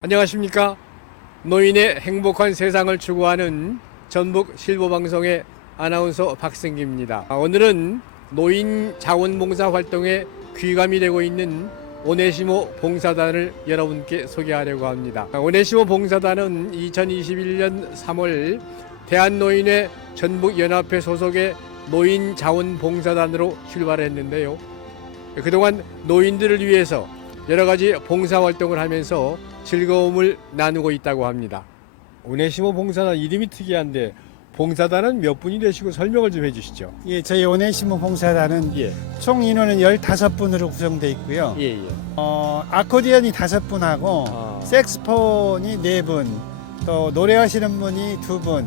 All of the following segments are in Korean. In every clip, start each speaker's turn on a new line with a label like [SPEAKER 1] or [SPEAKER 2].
[SPEAKER 1] 안녕하십니까? 노인의 행복한 세상을 추구하는 전북 실보방송의 아나운서 박승기입니다. 아, 오늘은 노인 자원봉사 활동에 귀감이 되고 있는 오네시모 봉사단을 여러분께 소개하려고 합니다. 아, 오네시모 봉사단은 2021년 3월 대한노인회 전북연합회 소속의 노인 자원봉사단으로 출발했는데요. 그동안 노인들을 위해서 여러 가지 봉사 활동을 하면서 즐거움을 나누고 있다고 합니다. 오네시모 봉사단 이름이 특이한데 봉사단은 몇 분이 되시고 설명을 좀 해주시죠.
[SPEAKER 2] 예, 저희 오네시모 봉사단은
[SPEAKER 1] 예,
[SPEAKER 2] 총 인원은 15분으로 구성되어 있고요.
[SPEAKER 1] 예, 예.
[SPEAKER 2] 어, 아코디언이 5분하고
[SPEAKER 1] 아.
[SPEAKER 2] 색스폰이 4분, 또 노래하시는 분이 2분,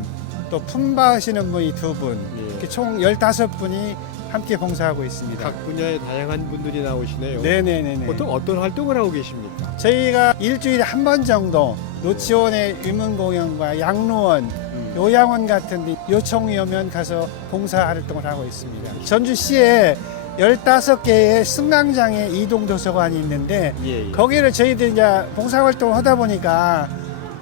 [SPEAKER 2] 또 품바 하시는 분이 2분.
[SPEAKER 1] 예.
[SPEAKER 2] 이렇게 총 15분이 함께 봉사하고 있습니다.
[SPEAKER 1] 각 분야의 다양한 분들이 나오시네요.
[SPEAKER 2] 네네네네.
[SPEAKER 1] 보통 어떤 활동을 하고 계십니까?
[SPEAKER 2] 저희가 일주일에 한 번 정도 노치원의 위문 공연과 양로원,
[SPEAKER 1] 음.
[SPEAKER 2] 요양원 같은 데 요청이 오면 가서 봉사 활동을 하고 있습니다. 전주시에 15개의 승강장에 이동 도서관이 있는데
[SPEAKER 1] 예, 예.
[SPEAKER 2] 거기를 저희들 이제 봉사 활동을 하다 보니까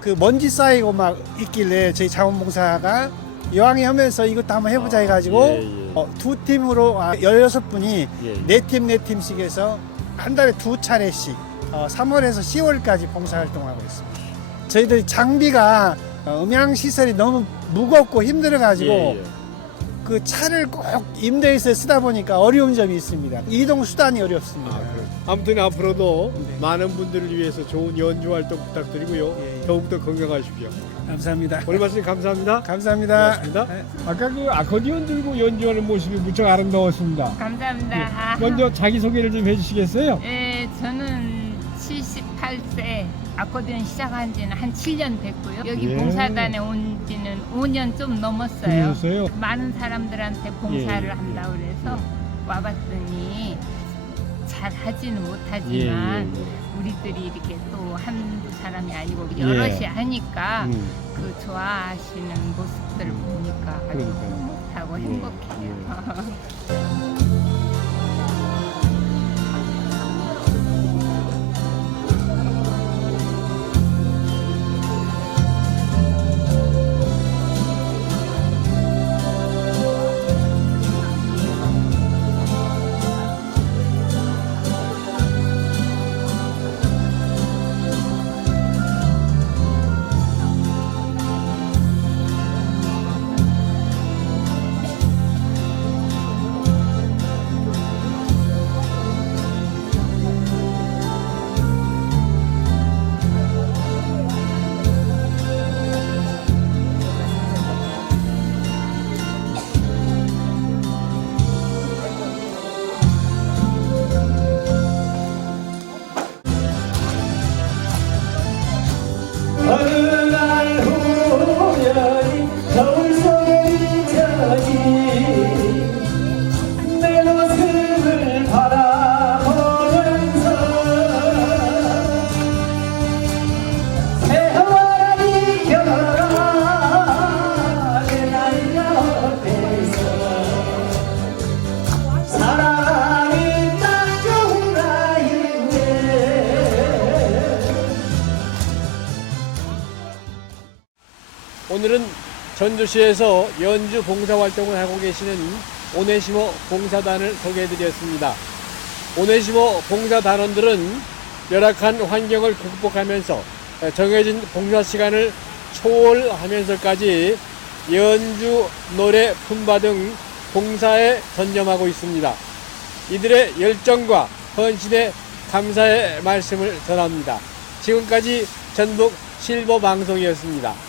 [SPEAKER 2] 그 먼지 쌓이고 막 있길래 저희 자원봉사가 이왕에 하면서 이것도 한번 해보자 해가지고
[SPEAKER 1] 예, 예.
[SPEAKER 2] 어, 두 팀으로 아, 16분이
[SPEAKER 1] 예.
[SPEAKER 2] 네 팀 네 팀씩 해서 한 달에 두 차례씩 어, 3월에서 10월까지 봉사활동하고 있습니다. 저희들 장비가 어, 음향 시설이 너무 무겁고 힘들어가지고
[SPEAKER 1] 예, 예.
[SPEAKER 2] 그 차를 꼭 임대해서 쓰다 보니까 어려운 점이 있습니다. 이동 수단이 어렵습니다.
[SPEAKER 1] 아, 아무튼 앞으로도
[SPEAKER 2] 네.
[SPEAKER 1] 많은 분들을 위해서 좋은 연주 활동 부탁드리고요.
[SPEAKER 2] 예, 예.
[SPEAKER 1] 더욱더 건강하십시오.
[SPEAKER 2] 감사합니다.
[SPEAKER 1] 오늘 말씀 감사합니다.
[SPEAKER 2] 감사합니다.
[SPEAKER 1] 고맙습니다.
[SPEAKER 2] 네.
[SPEAKER 3] 아까 그 아코디언 들고 연주하는 모습이 무척 아름다웠습니다.
[SPEAKER 4] 감사합니다.
[SPEAKER 3] 먼저 자기 소개를 좀 해주시겠어요?
[SPEAKER 4] 예, 저는 78세 아코디언 시작한 지는 한 7년 됐고요. 여기
[SPEAKER 3] 예.
[SPEAKER 4] 봉사단에 온 지는 5년 좀 넘었어요.
[SPEAKER 3] 그러셨어요?
[SPEAKER 4] 많은 사람들한테 봉사를
[SPEAKER 1] 예,
[SPEAKER 4] 한다 그래서 와봤더니 잘 하지는
[SPEAKER 1] 예,
[SPEAKER 4] 못하지만
[SPEAKER 1] 예, 예.
[SPEAKER 4] 우리들이 이렇게 또 한두 사람이 아니고
[SPEAKER 1] 예.
[SPEAKER 4] 여럿이 하니까
[SPEAKER 1] 음.
[SPEAKER 4] 그 좋아하시는 모습들을 보니까 아주
[SPEAKER 1] 그러니까요.
[SPEAKER 4] 흐뭇하고
[SPEAKER 1] 예,
[SPEAKER 4] 행복해요.
[SPEAKER 5] 어
[SPEAKER 1] 오늘은 전주시에서 연주 봉사 활동을 하고 계시는 오네시모 봉사단을 소개해드렸습니다. 오네시모 봉사단원들은 열악한 환경을 극복하면서 정해진 봉사 시간을 초월하면서까지 연주, 노래, 품바 등 봉사에 전념하고 있습니다. 이들의 열정과 헌신에 감사의 말씀을 전합니다. 지금까지 전북 실버 방송이었습니다.